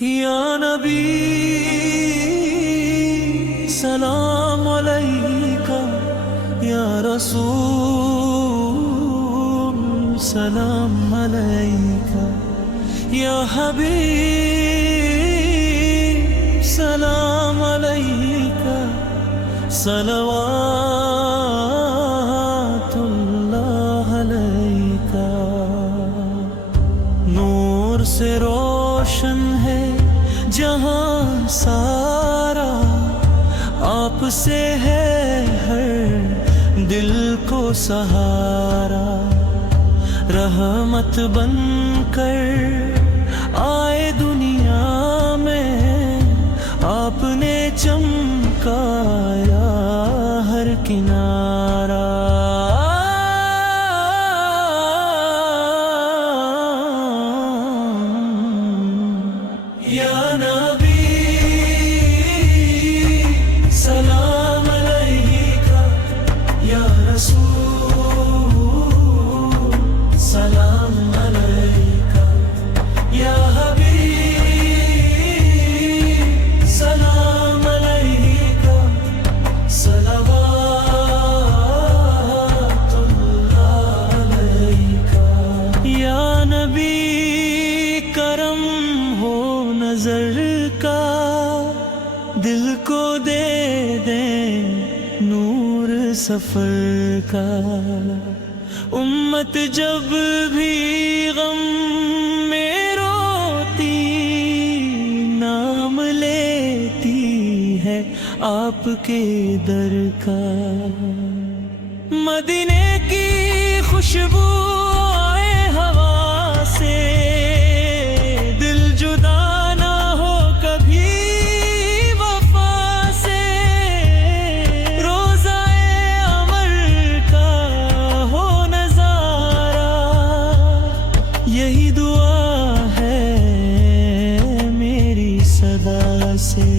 یا نبی سلام علیکہ، یا رسول سلام علیکہ، یا حبیب سلام علیکہ، صلوات اللہ علیکہ۔ نور سے روشن ہے جہاں سارا، آپ سے ہے ہر دل کو سہارا، رحمت بن کر آئے دنیا میں، آپ نے چمکایا ہر کنارہ۔ یا نبی سلام علیکہ، یا رسول سلام علیکہ، یا حبیب سلام علیکہ، صلوات اللہ علیکہ۔ یا نبی کرم ہو نظر کا، دل کو دے دیں نور سفر کا، امت جب بھی غم میں روتی، نام لیتی ہے آپ کے در کا، مدینے کی خوشبو آئے ہوا سے، دل جدا نہ ہو کبھی وفا سے، روزہ امر کا ہو نظارہ، یہی دعا ہے میری صدا سے۔